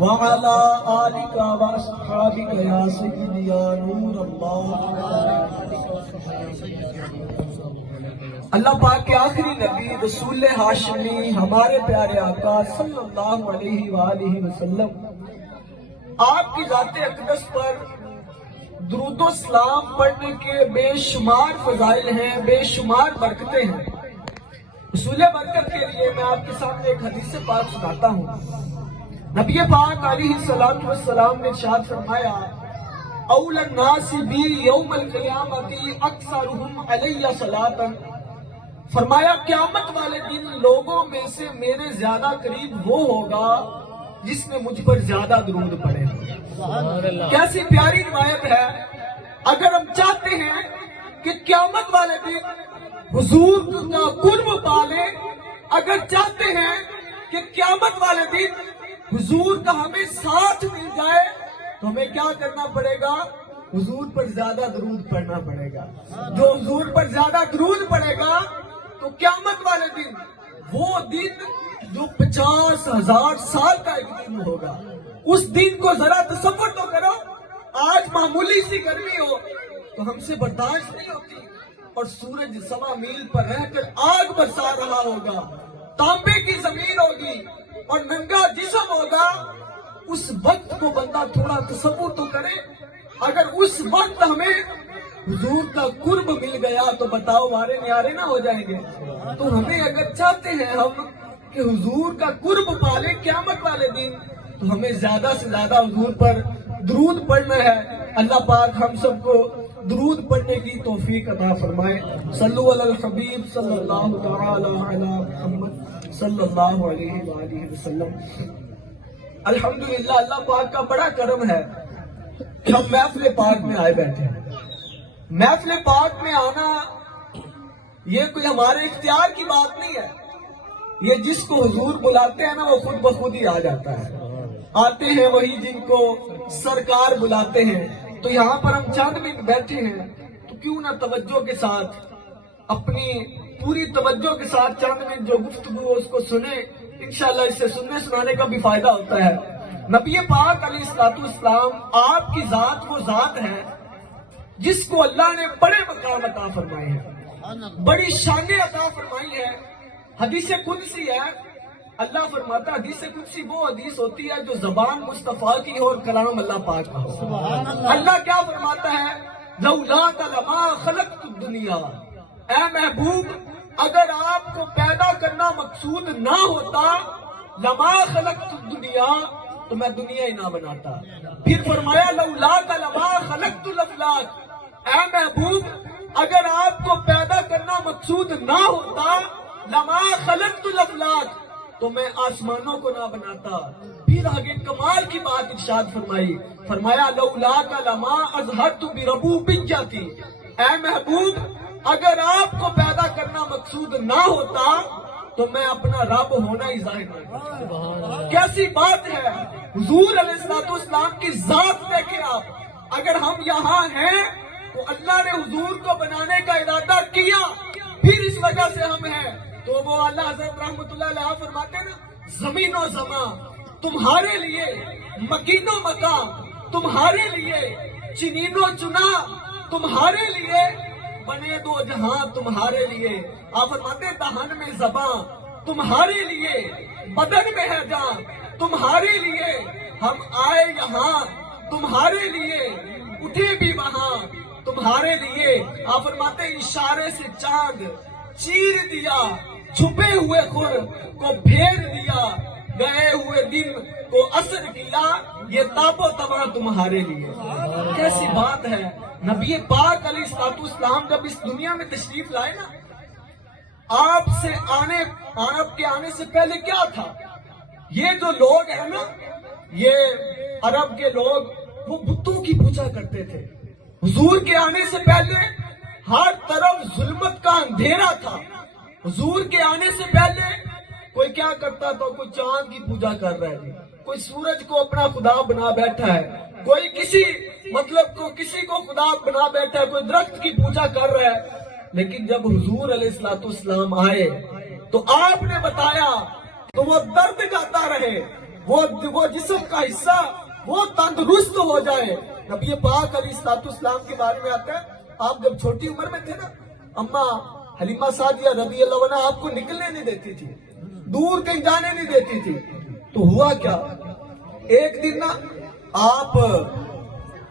وعلى آلك وأصحابك يا سيدي يا نور اللہ۔ اللہ پاک کے آخری نبی رسول ہاشمی ہمارے پیارے آقا صلی اللہ علیہ وآلہ وسلم، آپ کی ذات اقدس پر درود و سلام پڑھنے کے بے شمار فضائل ہیں، بے شمار برکتیں ہیں۔ حصول برکت کے لیے میں آپ کے سامنے ایک حدیث پاک سناتا ہوں۔ نبی پاک علیہ السلام نے ارشاد فرمایا، اول الناس بی یوم القیامت اکثرہم علی صلاۃ، فرمایا قیامت والے دن لوگوں میں سے میرے زیادہ قریب وہ ہوگا جس نے مجھ پر زیادہ درود پڑھے۔ کیسی پیاری روایت ہے۔ اگر ہم چاہتے ہیں کہ قیامت والے دن حضور کا قرب پالے، اگر چاہتے ہیں کہ قیامت والے دن حضور کا ہمیں ساتھ مل جائے، تو ہمیں کیا کرنا پڑے گا؟ حضور پر زیادہ درود پڑھنا پڑے گا۔ جو حضور پر زیادہ درود پڑھے گا تو قیامت والے دن، وہ دن جو 50,000 سال کا ایک دن ہوگا، اس دن کو ذرا تصور تو کرو۔ آج معمولی سی گرمی ہو تو ہم سے برداشت نہیں ہوتی، اور سورج 1.25 میل پر رہ کر آگ برسا رہا ہوگا، تانبے کی زمین ہوگی اور ننگا جسم ہوگا۔ اس وقت کو بندہ تھوڑا تصور تو کرے۔ اگر اس وقت ہمیں حضور کا قرب مل گیا تو بتاؤ وارے نیارے نہ ہو جائیں گے۔ تو ہمیں اگر چاہتے ہیں ہم کہ حضور کا قرب پالے قیامت والے دن، تو ہمیں زیادہ سے زیادہ حضور پر درود پڑھنا ہے۔ اللہ پاک ہم سب کو درود پڑھنے کی توفیق عطا فرمائے۔ صلو علی الحبیب صلی اللہ تعالی علی محمد صلی اللہ علیہ وآلہ وسلم۔ الحمدللہ اللہ پاک کا بڑا کرم ہے کہ ہم محفل پاک میں آئے بیٹھے ہیں۔ محفل پاک میں آنا یہ کوئی ہمارے اختیار کی بات نہیں ہے، یہ جس کو حضور بلاتے ہیں نا وہ خود بخود ہی آ جاتا ہے۔ آتے ہیں وہی جن کو سرکار بلاتے ہیں۔ تو یہاں پر ہم چند منٹ بیٹھے ہیں، تو کیوں نہ توجہ کے ساتھ، اپنی پوری توجہ کے ساتھ چند منٹ جو گفتگو ہو اس کو سنیں۔ انشاءاللہ اس سے سننے سنانے کا بھی فائدہ ہوتا ہے۔ نبی پاک علیہ السلام، آپ کی ذات وہ ذات ہے جس کو اللہ نے بڑے مقام عطا فرمائے ہیں، بڑی شانیں عطا فرمائی ہے۔ حدیث قدسی ہے، اللہ فرماتا ہے، حدیث قدسی وہ حدیث ہوتی ہے جو زبان مصطفیٰ کی ہو اور کلام اللہ پاک کا ہو۔ اللہ کیا فرماتا ہے؟ لولاک لما خلقت الدنیا، اے محبوب اگر آپ کو پیدا کرنا مقصود نہ ہوتا، لما خلقت الدنیا، تو میں دنیا ہی نہ بناتا۔ پھر فرمایا لولاک لما خلقت الافلاک، اے محبوب اگر آپ کو پیدا کرنا مقصود نہ ہوتا، لما خلقت الافلاک، تو میں آسمانوں کو نہ بناتا۔ پھر آگے کمال کی بات ارشاد فرمائی، فرمایا لولاک لما اظہرت بربوبیتی، اے محبوب اگر آپ کو پیدا کرنا مقصود نہ ہوتا تو میں اپنا رب ہونا ہی ظاہر نہ کرتا۔ کیسی بات ہے! حضور علیہ السلام کی ذات دیکھیں آپ۔ اگر ہم یہاں ہیں تو اللہ نے حضور کو بنانے کا ارادہ کیا، پھر اس وجہ سے ہم ہیں۔ تو وہ اللہ حضرت رحمت اللہ علیہ فرماتے ہیں نا، زمین و زمان تمہارے لیے، مکین و مکان تمہارے لیے، چنین و چنا تمہارے لیے، بنے دو جہاں تمہارے لیے۔ آپ فرماتے ہیں دہن میں زباں تمہارے لیے، بدن میں ہے جان تمہارے لیے، ہم آئے یہاں تمہارے لیے، اٹھے بھی وہاں تمہارے لیے۔ آپ فرماتے ہیں اشارے سے چاند چیر دیا، چھپے ہوئے خور کو پھیر دیا، گئے ہوئے دن کو اثر کیا، یہ تاب و تواں تمہارے لیے۔ کیسی بات ہے! نبی پاک علیہ السلام جب اس دنیا میں تشریف لائے نا، آپ کے آنے سے پہلے کیا تھا؟ یہ جو لوگ ہیں نا، یہ عرب کے لوگ، وہ بتوں کی پوجا کرتے تھے۔ حضور کے آنے سے پہلے ہر طرف ظلمت کا اندھیرا تھا۔ حضور کے آنے سے پہلے کوئی کیا کرتا تھا؟ کوئی چاند کی پوجا کر رہا ہے، کوئی سورج کو اپنا خدا بنا بیٹھا ہے، کوئی کسی کو خدا بنا بیٹھا ہے، کوئی درخت کی پوجا کر رہا ہے۔ لیکن جب حضور علیہ السلام آئے تو آپ نے بتایا تو وہ درد جاتا رہے، وہ جسم کا حصہ وہ تندرست ہو جائے۔ نبی پاک علیہ السلام کے بارے میں آتا ہے، آپ جب چھوٹی عمر میں تھے نا، اما حلیمہ سعدیہ رضی اللہ عنہا آپ کو نکلنے نہیں دیتی تھی، دور کہیں جانے نہیں دیتی تھی۔ تو ہوا کیا، ایک دن نا آپ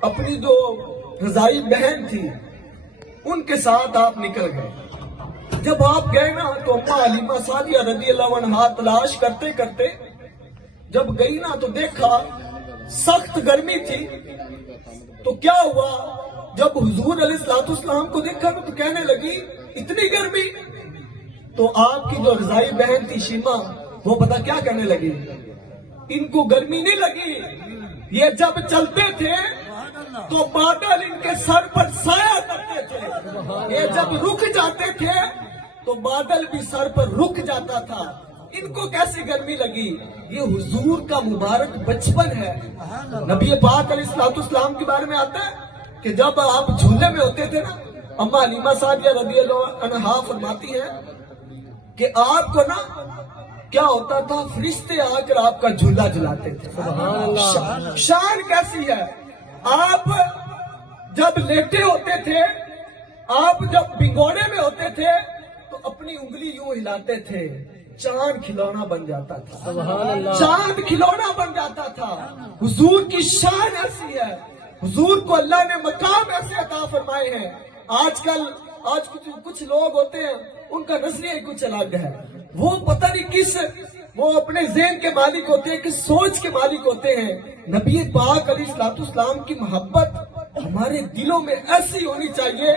اپنی جو رضائی بہن تھی ان کے ساتھ آپ نکل گئے۔ جب آپ گئے نا تو اما حلیمہ سعدیہ رضی اللہ عنہا تلاش کرتے کرتے جب گئی نا تو دیکھا سخت گرمی تھی۔ تو کیا ہوا، جب حضور علیہ السلام کو دیکھا تو کہنے لگی اتنی گرمی۔ تو آپ کی جو رضائی بہن تھی شیما، وہ پتہ کیا کہنے لگی، ان کو گرمی نہیں لگی، یہ جب چلتے تھے تو بادل ان کے سر پر سایہ کرتے تھے، یہ جب رک جاتے تھے تو بادل بھی سر پر رک جاتا تھا، ان کو کیسی گرمی لگی۔ یہ حضور کا مبارک بچپن ہے۔ نبی پاک علیہ السلام کے بارے میں آتا ہے کہ جب آپ جھولے میں ہوتے تھے نا، اما حلیمہ سعدیہ رضی اللہ عنہا فرماتی ہے کہ آپ کو نا کیا ہوتا تھا، فرشتے آ کر آپ کا جھولا جلاتے تھے۔ شان کیسی ہے، آپ جب لیٹے ہوتے تھے، آپ جب بھگونے میں ہوتے تھے تو اپنی انگلی یوں ہلاتے تھے، چاند کھلونا بن جاتا تھا، چاند کھلونا بن جاتا تھا۔ حضور کی شان ایسی ہے، حضور کو اللہ نے مقام ایسے عطا فرمائے ہیں۔ آج کچھ لوگ ہوتے ہیں، ان کا نظریہ کچھ الگ ہے، وہ پتہ نہیں وہ اپنے ذہن کے مالک ہوتے ہیں، کس سوچ کے مالک ہوتے ہیں۔ نبی پاک علیہ السلام کی محبت ہمارے دلوں میں ایسی ہونی چاہیے،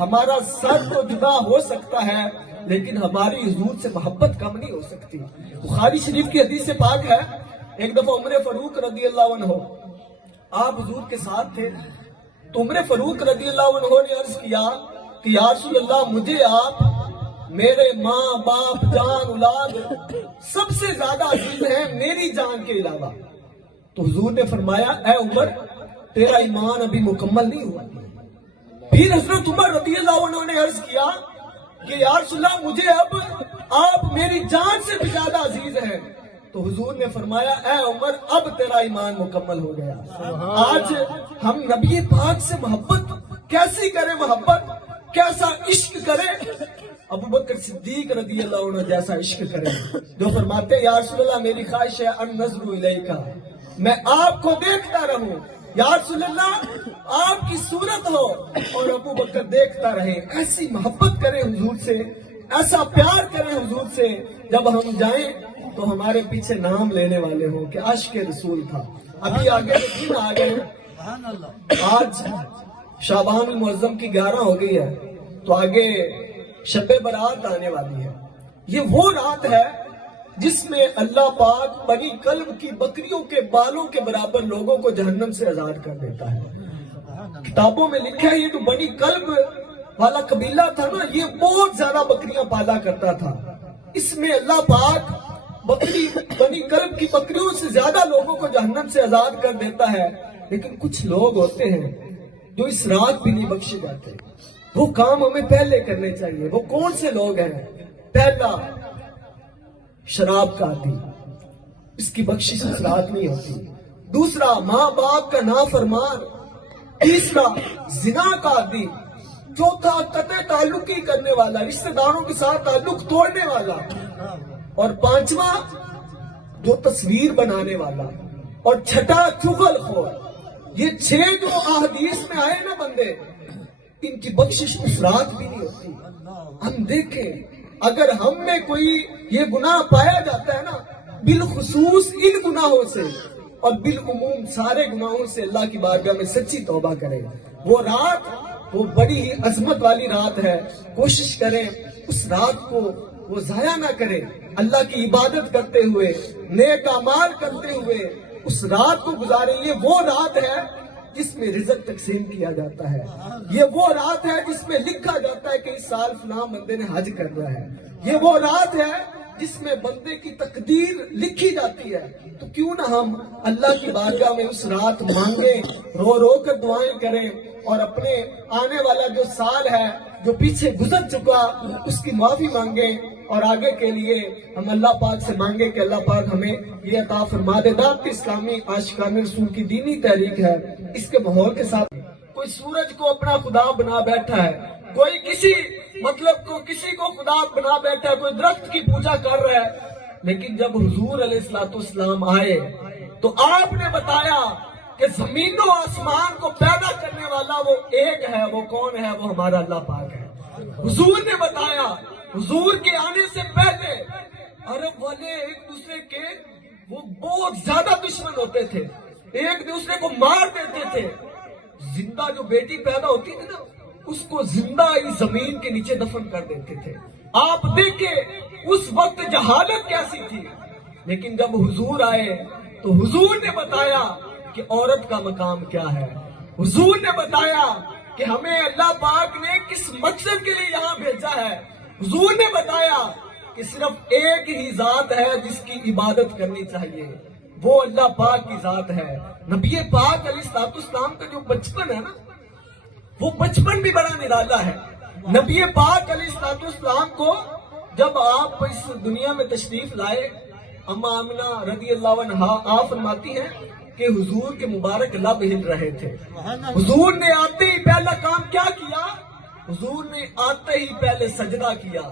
ہمارا سر تو جدا ہو سکتا ہے لیکن ہماری حضور سے محبت کم نہیں ہو سکتی۔ بخاری شریف کی حدیث پاک ہے، ایک دفعہ عمر فاروق رضی اللہ عنہ آپ حضور کے ساتھ تھے، تو عمر فاروق رضی اللہ عنہ نے عرض کیا کہ یا رسول اللہ، مجھے آپ میرے ماں باپ جان اولاد سب سے زیادہ عزیز ہیں میری جان کے علاوہ۔ تو حضور نے فرمایا اے عمر، تیرا ایمان ابھی مکمل نہیں ہوا۔ پھر حضرت عمر رضی اللہ عنہ نے عرض کیا کہ یا رسول اللہ، مجھے اب آپ میری جان سے بھی زیادہ عزیز ہیں۔ تو حضور نے فرمایا اے عمر، اب تیرا ایمان مکمل ہو گیا۔ آج ہم نبی پاک سے محبت کیسی کریں، محبت کیسا عشق کریں، ابو بکر صدیق رضی اللہ عنہ جیسا عشق کریں، جو فرماتے ہیں یا رسول اللہ، میری خواہش ہے ان نظر الیک، میں آپ کو دیکھتا رہوں، یا رسول اللہ آپ کی صورت ہو اور ابو بکر دیکھتا رہے۔ ایسی محبت کریں حضور سے، ایسا پیار کریں حضور سے، جب ہم جائیں تو ہمارے پیچھے نام لینے والے ہوں کہ عاشق رسول تھا۔ ابھی آگے دن آ گئے، آج شعبان المعظم کی 11 ہو گئی ہے، تو آگے شب برات آنے والی ہے۔ یہ وہ رات ہے جس میں اللہ پاک بنی کلب کی بکریوں کے بالوں کے برابر لوگوں کو جہنم سے آزاد کر دیتا ہے۔ کتابوں میں لکھا ہے یہ جو بنی کلب والا قبیلہ تھا نا، یہ بہت زیادہ بکریاں پیدا کرتا تھا۔ اس میں اللہ پاک بنی کلب کی بکریوں سے زیادہ لوگوں کو جہنم سے آزاد کر دیتا ہے۔ لیکن کچھ لوگ ہوتے ہیں جو اس رات بھی نہیں بخشے جاتے، وہ کام ہمیں پہلے کرنے چاہیے۔ وہ کون سے لوگ ہیں؟ پہلا، شراب کا عادی، اس کی بخشش اس رات نہیں ہوتی۔ دوسرا، ماں باپ کا نافرمان۔ تیسرا، زنا کا عادی۔ چوتھا، قطع تعلقی کرنے والا، رشتہ داروں کے ساتھ تعلق توڑنے والا۔ اور پانچواں، جو تصویر بنانے والا۔ اور چھٹا، چغل خور۔ یہ 6 جو احادیث میں آئے نا بندے، ان کی بخشش اس رات بھی نہیں ہوتی۔ ہم دیکھیں، اگر ہم میں کوئی یہ گناہ پایا جاتا ہے نا، بالخصوص ان گناہوں سے اور بالعموم سارے گناہوں سے، اللہ کی بارگاہ میں سچی توبہ کریں۔ وہ رات وہ بڑی ہی عظمت والی رات ہے، کوشش کریں اس رات کو وہ ضائع نہ کریں، اللہ کی عبادت کرتے ہوئے، نیک اعمال کرتے ہوئے اس رات کو گزاریں۔ یہ وہ رات ہے جس میں رزق تقسیم کیا جاتا ہے، یہ وہ رات ہے جس میں لکھا جاتا ہے کہ اس سال فلاں بندے نے حج کرنا ہے، یہ وہ رات ہے جس میں بندے کی تقدیر لکھی جاتی ہے۔ تو کیوں نہ ہم اللہ کی بارگاہ میں اس رات مانگیں، رو رو کر دعائیں کریں، اور اپنے آنے والا جو سال ہے، جو پیچھے گزر چکا، اس کی معافی مانگیں۔ اور آگے کے لیے ہم اللہ پاک سے مانگے کہ اللہ پاک ہمیں یہ عطا فرما دے۔ دعوت اسلامی عاشقان رسول کی دینی تحریک ہے، اس کے ماحول کے ساتھ کوئی سورج کو اپنا خدا بنا بیٹھا ہے، کوئی کسی کو خدا بنا بیٹھا ہے، کوئی درخت کی پوجا کر رہا ہے، لیکن جب حضور علیہ السلام آئے تو آپ نے بتایا کہ زمین و آسمان کو پیدا کرنے والا وہ ایک ہے، وہ کون ہے؟ وہ ہمارا اللہ پاک ہے۔ حضور نے بتایا، حضور کے آنے سے پہلے عرب والے ایک دوسرے کے وہ بہت زیادہ دشمن ہوتے تھے، ایک دوسرے کو مار دیتے تھے، زندہ جو بیٹی پیدا ہوتی تھی نا اس کو زندہ ہی زمین کے نیچے دفن کر دیتے تھے۔ آپ دیکھیں اس وقت جہالت کیسی تھی، لیکن جب حضور آئے تو حضور نے بتایا کہ عورت کا مقام کیا ہے، حضور نے بتایا کہ ہمیں اللہ پاک نے کس مقصد کے لیے یہاں بھیجا ہے، حضور نے بتایا کہ صرف ایک ہی ذات ہے جس کی عبادت کرنی چاہیے، وہ اللہ پاک کی ذات ہے۔ نبی پاک علیہ السلام کا جو بچپن ہے نا وہ بچپن بھی بڑا نرالا ہے۔ نبی پاک علیہ السلام کو جب آپ اس دنیا میں تشریف لائے، اما آمنہ رضی اللہ عنہا آپ فرماتی ہیں کہ حضور کے مبارک لب ہل رہے تھے۔ حضور نے آتے ہی پہلا کام کیا کیا؟ حضور نے آتے ہی پہلے سجدہ کیا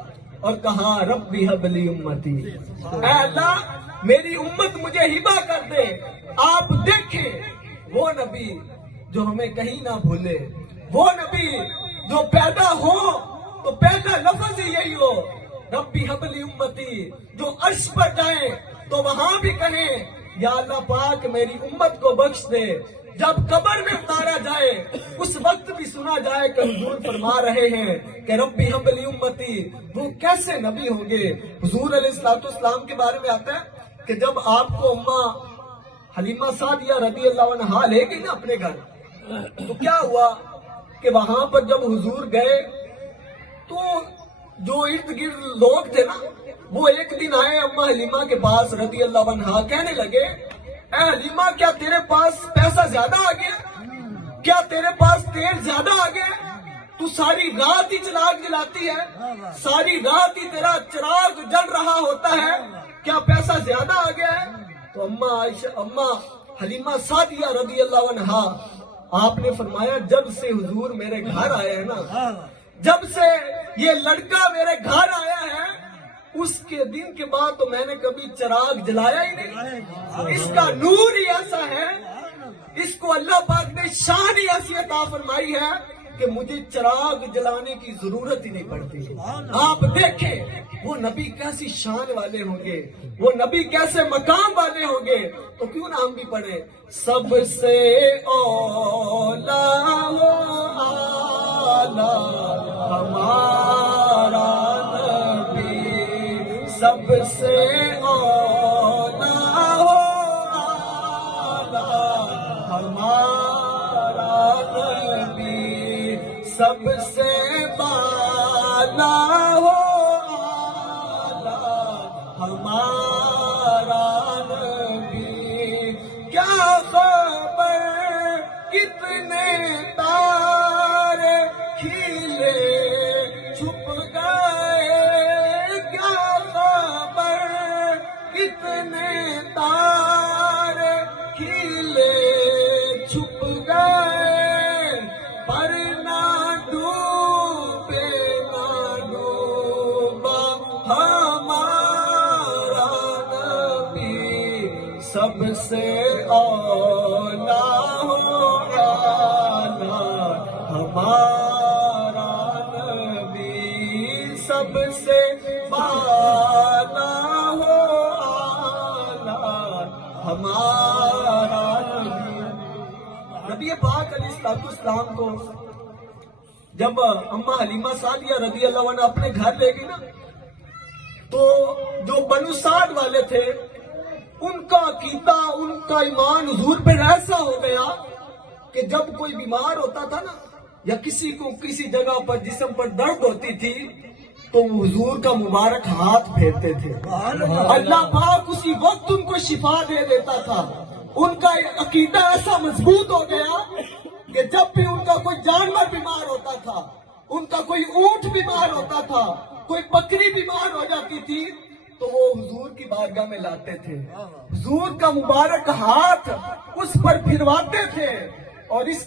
اور کہا ربی حب لی امتی، اے اللہ میری امت مجھے ہبہ کر دے۔ آپ دیکھیں وہ نبی جو ہمیں کہیں نہ بھولے، وہ نبی جو پیدا ہو تو پہلا لفظ ہی یہی ہو ربی حب لی امتی، جو عرش پر جائیں تو وہاں بھی کہیں یا اللہ پاک میری امت کو بخش دے۔ جب قبر میں اتارا جائے اس وقت بھی سنا جائے کہ حضور فرما رہے ہیں کہ ربی حب لی امتی، وہ کیسے نبی ہوں گے؟ حضور علیہ السلام کے بارے میں آتا ہے کہ جب آپ کو اما حلیمہ سعدیہ رضی اللہ عنہا لے گئی نا اپنے گھر، تو کیا ہوا کہ وہاں پر جب حضور گئے تو جو ارد گرد لوگ تھے نا وہ ایک دن آئے اما حلیمہ کے پاس رضی اللہ عنہا، کہنے لگے اے حلیمہ کیا تیرے پاس پیسہ زیادہ آ گیا؟ کیا تیرے پاس تیل زیادہ آ گیا؟ تو ساری رات ہی چراغ جلاتی ہے، ساری رات ہی تیرا چراغ جل رہا ہوتا ہے، کیا پیسہ زیادہ آ گیا ہے؟ تو اما حلیمہ سعدیہ رضی اللہ عنہا آپ نے فرمایا جب سے حضور میرے گھر آئے ہیں نا، جب سے یہ لڑکا میرے گھر آیا ہے اس کے دن کے بعد تو میں نے کبھی چراغ جلایا ہی نہیں۔ اس کا نور ہی ایسا ہے، اس کو اللہ پاک نے شان ہی ایسی عطا فرمائی ہے کہ مجھے چراغ جلانے کی ضرورت ہی نہیں پڑتی۔ آپ دیکھیں وہ نبی کیسی شان والے ہوں گے، وہ نبی کیسے مقام والے ہوں گے، تو کیوں نہ ہم بھی پڑھیں سب سے اولا ہو آلہ ہمارا نبی، سب سے اولا ہو آلہ ہمارا نبی، سب سے بالا ہو آلہ ہمارا نبی، کیا خبر کتنے تارے کھیلے چھپ گئے، کیا خبر کتنے تارے کھیلے چھپ گئے، پر نہ ڈوبے نہ ڈوبا ہمارا نبی، سب سے اولا ہو آلہ ہمارا نبی، سب سے بالا ہو آلہ ہمارا نبی۔ نبی پاک علیہ السلام کو جب اما حلیمہ سعدیہ رضی اللہ عنہ اپنے گھر لے گئی نا تو جو بنو سعد والے تھے ان کا عقیدہ، ان کا ایمان حضور پہ ایسا ہو گیا کہ جب کوئی بیمار ہوتا تھا نا یا کسی کو کسی جگہ پر جسم پر درد ہوتی تھی تو حضور کا مبارک ہاتھ پھیرتے تھے، اللہ پاک اسی وقت ان کو شفا دے دیتا تھا۔ ان کا عقیدہ ایسا مضبوط ہو گیا کہ جب بھی ان کا کوئی جانور بیمار ہوتا تھا، ان کا کوئی اونٹ بیمار ہوتا تھا، کوئی بکری بیمار ہو جاتی تھی تو وہ حضور کی بارگاہ میں لاتے تھے، حضور کا مبارک ہاتھ اس پر پھرواتے تھے اور اس